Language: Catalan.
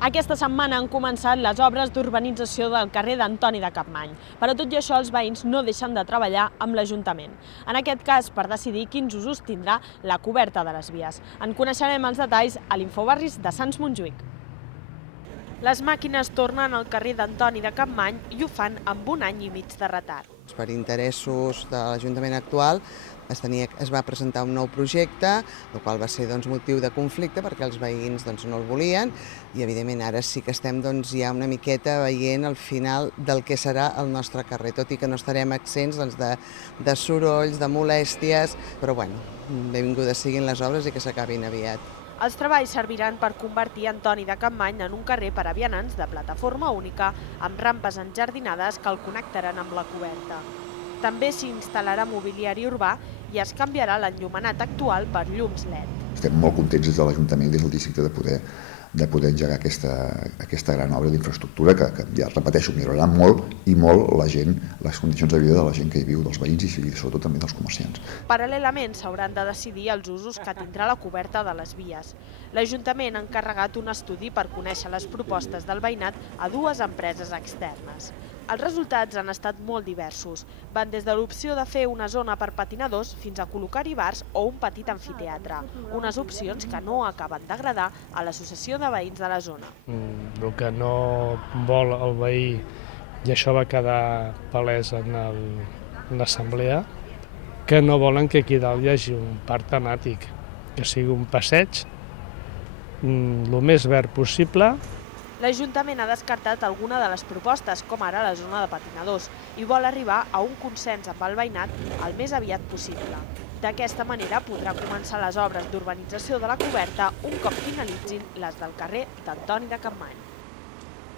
Aquesta setmana han començat les obres d'urbanització del carrer d'Antoni de Capmany, però tot i això els veïns no deixen de treballar amb l'Ajuntament. En aquest cas, per decidir quins usos tindrà la coberta de les vies. En coneixerem els detalls a l'Infobarris de Sants Montjuïc. Les màquines tornen al carrer d'Antoni de Capmany i ho fan amb 1 any i mig de retard. Per interessos de l'Ajuntament actual es va presentar un nou projecte, el qual va ser motiu de conflicte perquè els veïns no el volien i evidentment ara sí que estem ja una miqueta veient el final del que serà el nostre carrer, tot i que no estarem exempts de sorolls, de molèsties, però bueno, benvingudes siguin les obres i que s'acabin aviat. Els treballs serviran per convertir Antoni de Capmany en un carrer per a vianants de plataforma única amb rampes enjardinades que el connectaran amb la coberta. També s'hi instal·larà mobiliari urbà i es canviarà l'enllumenat actual per llums LED. Estem molt contents des de l'Ajuntament i des del districte de poder engegar aquesta gran obra d'infraestructura que, ja repeteixo, millorarà molt i molt la gent, les condicions de vida de la gent que hi viu, dels veïns i sobretot també dels comerciants. Paral·lelament s'hauran de decidir els usos que tindrà la coberta de les vies. L'Ajuntament ha encarregat un estudi per conèixer les propostes del veïnat a 2 empreses externes. Els resultats han estat molt diversos. Van des de l'opció de fer una zona per patinadors fins a col·locar-hi bars o un petit amfiteatre, unes opcions que no acaben d'agradar a l'Associació de Veïns de la zona. El que no vol el veí, i això va quedar palès en l'assemblea, que no volen que aquí dalt hi hagi un parc temàtic, que sigui un passeig el més verd possible. L'Ajuntament ha descartat alguna de les propostes, com ara la zona de patinadors, i vol arribar a un consens amb el veïnat el més aviat possible. D'aquesta manera podrà començar les obres d'urbanització de la coberta un cop finalitzin les del carrer d'Antoni de Capmany.